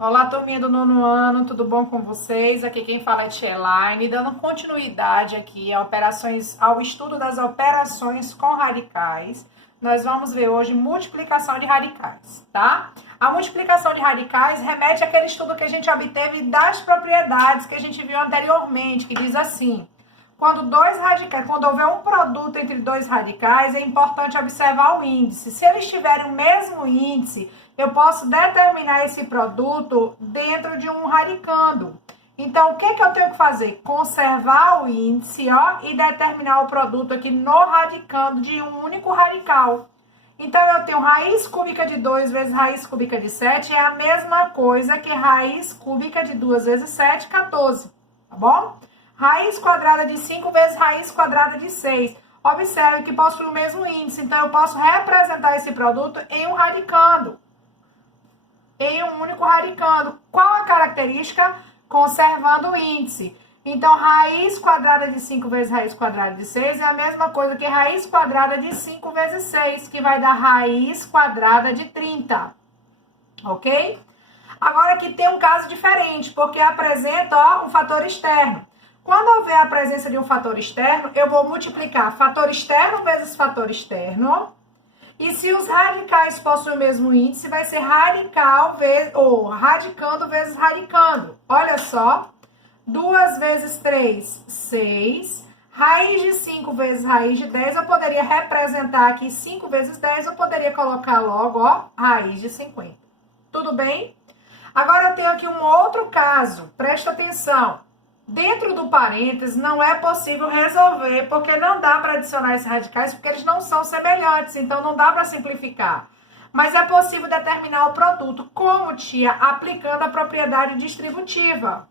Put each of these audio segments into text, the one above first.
Olá, turminha do nono ano, tudo bom com vocês? Aqui quem fala é Tia Elaine, dando continuidade aqui ao estudo das operações com radicais. Nós vamos ver hoje multiplicação de radicais, tá? A multiplicação de radicais remete àquele estudo que a gente obteve das propriedades que a gente viu anteriormente, que diz assim: quando houver um produto entre dois radicais, é importante observar o índice. Se eles tiverem o mesmo índice, eu posso determinar esse produto dentro de um radicando. Então, o que eu tenho que fazer? Conservar o índice, e determinar o produto aqui no radicando de um único radical. Então, eu tenho raiz cúbica de 2 vezes raiz cúbica de 7, é a mesma coisa que raiz cúbica de 2 vezes 7, 14, tá bom? Raiz quadrada de 5 vezes raiz quadrada de 6. Observe que possui o mesmo índice, então eu posso representar esse produto em um radicando. Em um único radicando. Qual a característica? Conservando o índice. Então, raiz quadrada de 5 vezes raiz quadrada de 6 é a mesma coisa que raiz quadrada de 5 vezes 6, que vai dar raiz quadrada de 30. Ok? Agora aqui tem um caso diferente, porque apresenta, um fator externo. Quando houver a presença de um fator externo, eu vou multiplicar fator externo vezes fator externo. E se os radicais possuem o mesmo índice, vai ser radical ou radicando vezes radicando. Olha só. 2 vezes 3, 6. Raiz de 5 vezes raiz de 10, eu poderia representar aqui 5 vezes 10, eu poderia colocar logo, raiz de 50. Tudo bem? Agora eu tenho aqui um outro caso. Presta atenção. Dentro do parênteses, não é possível resolver, porque não dá para adicionar esses radicais, porque eles não são semelhantes, então não dá para simplificar. Mas é possível determinar o produto, como, tia? Aplicando a propriedade distributiva.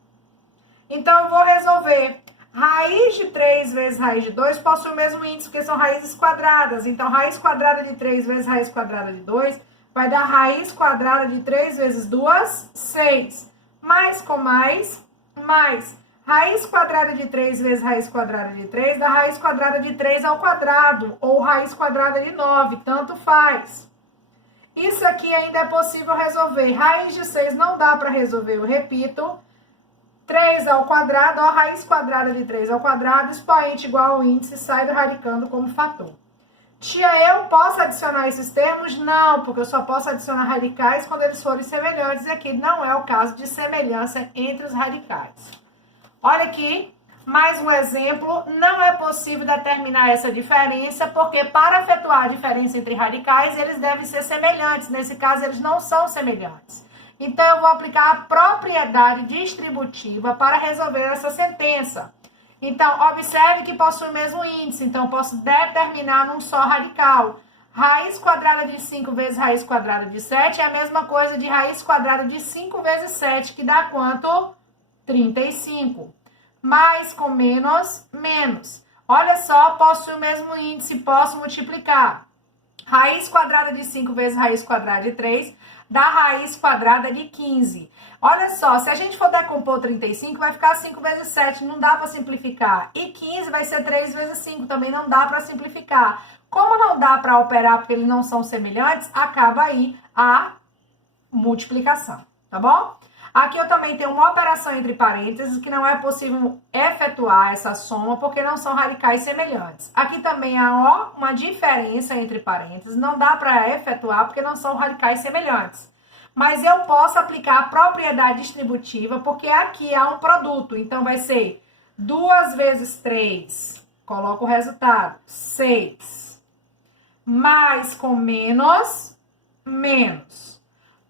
Então, eu vou resolver. Raiz de 3 vezes raiz de 2 possui o mesmo índice, porque são raízes quadradas. Então, raiz quadrada de 3 vezes raiz quadrada de 2 vai dar raiz quadrada de 3 vezes 2, 6. Mais com mais. Raiz quadrada de 3 vezes raiz quadrada de 3 dá raiz quadrada de 3 ao quadrado, ou raiz quadrada de 9, tanto faz. Isso aqui ainda é possível resolver. Raiz de 6 não dá para resolver, eu repito. 3 ao quadrado, raiz quadrada de 3 ao quadrado, expoente igual ao índice, sai do radicando como fator. Tia, eu posso adicionar esses termos? Não, porque eu só posso adicionar radicais quando eles forem semelhantes, e aqui não é o caso de semelhança entre os radicais. Olha aqui, mais um exemplo. Não é possível determinar essa diferença, porque para efetuar a diferença entre radicais, eles devem ser semelhantes. Nesse caso, eles não são semelhantes. Então, eu vou aplicar a propriedade distributiva para resolver essa sentença. Então, observe que possui o mesmo índice. Então, eu posso determinar num só radical. Raiz quadrada de 5 vezes raiz quadrada de 7 é a mesma coisa de raiz quadrada de 5 vezes 7, que dá quanto? 35. Mais com menos, menos. Olha só, possui o mesmo índice, posso multiplicar. Raiz quadrada de 5 vezes raiz quadrada de 3 dá raiz quadrada de 15. Olha só, se a gente for decompor 35, vai ficar 5 vezes 7, não dá para simplificar. E 15 vai ser 3 vezes 5, também não dá para simplificar. Como não dá para operar porque eles não são semelhantes, acaba aí a multiplicação, tá bom? Aqui eu também tenho uma operação entre parênteses que não é possível efetuar essa soma porque não são radicais semelhantes. Aqui também há uma diferença entre parênteses, não dá para efetuar porque não são radicais semelhantes. Mas eu posso aplicar a propriedade distributiva porque aqui há um produto. Então vai ser 2 vezes 3, coloco o resultado, 6. Mais com menos, menos.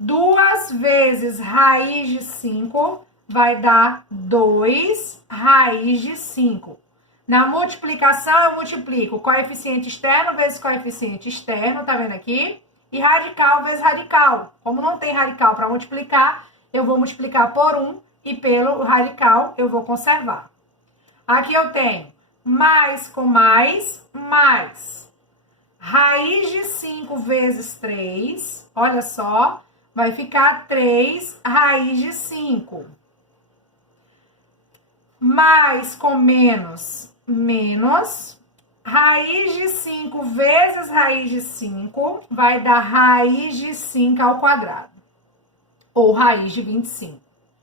2 vezes raiz de 5 vai dar 2 raiz de 5. Na multiplicação, eu multiplico coeficiente externo vezes coeficiente externo, tá vendo aqui? E radical vezes radical. Como não tem radical para multiplicar, eu vou multiplicar por 1 e pelo radical eu vou conservar. Aqui eu tenho mais com mais, mais. Raiz de 5 vezes 3, olha só. Vai ficar 3 raiz de 5. Mais com menos, menos. Raiz de 5 vezes raiz de 5 vai dar raiz de 5 ao quadrado. ou raiz de 25,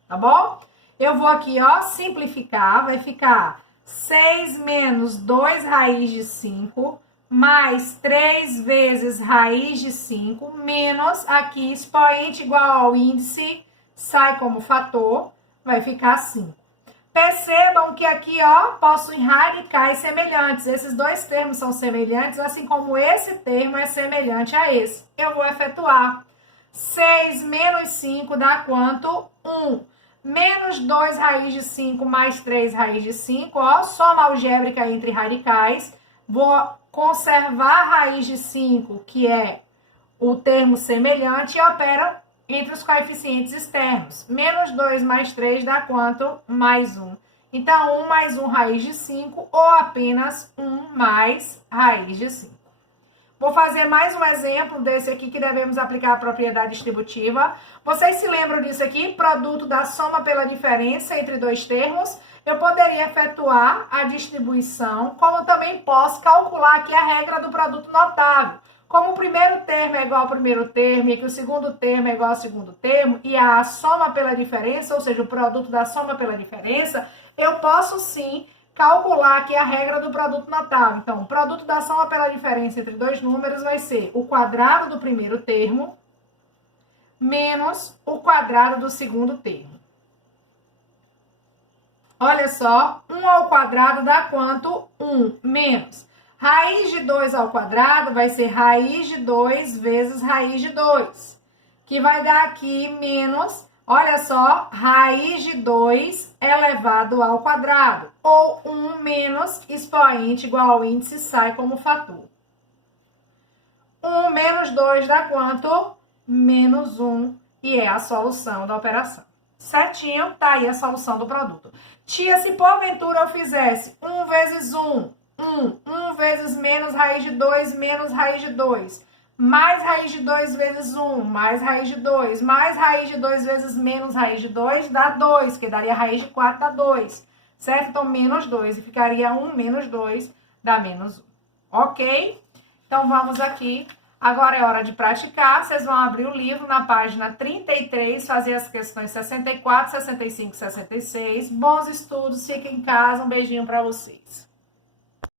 tá bom? Eu vou aqui, ó, simplificar, vai ficar 6 menos 2 raiz de 5, mais 3 vezes raiz de 5, menos aqui expoente igual ao índice, sai como fator, vai ficar 5. Percebam que aqui, ó, possuem radicais semelhantes. Esses dois termos são semelhantes, assim como esse termo é semelhante a esse. Eu vou efetuar. 6 menos 5 dá quanto? 1. Menos 2 raiz de 5 mais 3 raiz de 5, ó, soma algébrica entre radicais. Vou conservar a raiz de 5, que é o termo semelhante, e opero entre os coeficientes externos. Menos 2 mais 3 dá quanto? Mais 1. Então, 1 mais 1 raiz de 5 ou apenas 1 mais raiz de 5. Vou fazer mais um exemplo desse aqui que devemos aplicar a propriedade distributiva. Vocês se lembram disso aqui? Produto da soma pela diferença entre dois termos. Eu poderia efetuar a distribuição, como também posso calcular aqui a regra do produto notável. Como o primeiro termo é igual ao primeiro termo e que o segundo termo é igual ao segundo termo e a soma pela diferença, ou seja, o produto da soma pela diferença, eu posso sim calcular aqui a regra do produto notável. Então, o produto da soma pela diferença entre dois números vai ser o quadrado do primeiro termo menos o quadrado do segundo termo. Olha só, 1 ao quadrado dá quanto? 1 menos. Raiz de 2 ao quadrado vai ser raiz de 2 vezes raiz de 2, que vai dar aqui menos, olha só, raiz de 2 elevado ao quadrado, ou 1 menos expoente igual ao índice, sai como fator. 1 menos 2 dá quanto? Menos 1, e é a solução da operação. Certinho? Tá aí a solução do produto. Tia, se porventura eu fizesse 1 vezes 1, 1 vezes menos raiz de 2 menos raiz de 2, mais raiz de 2 vezes 1, mais raiz de 2, mais raiz de 2 vezes menos raiz de 2, dá 2, que daria raiz de 4, dá 2, certo? Então, menos 2, e ficaria 1 menos 2, dá menos 1, ok? Então, vamos aqui. Agora é hora de praticar. Vocês vão abrir o livro na página 33, fazer as questões 64, 65 e 66. Bons estudos, fiquem em casa. Um beijinho para vocês.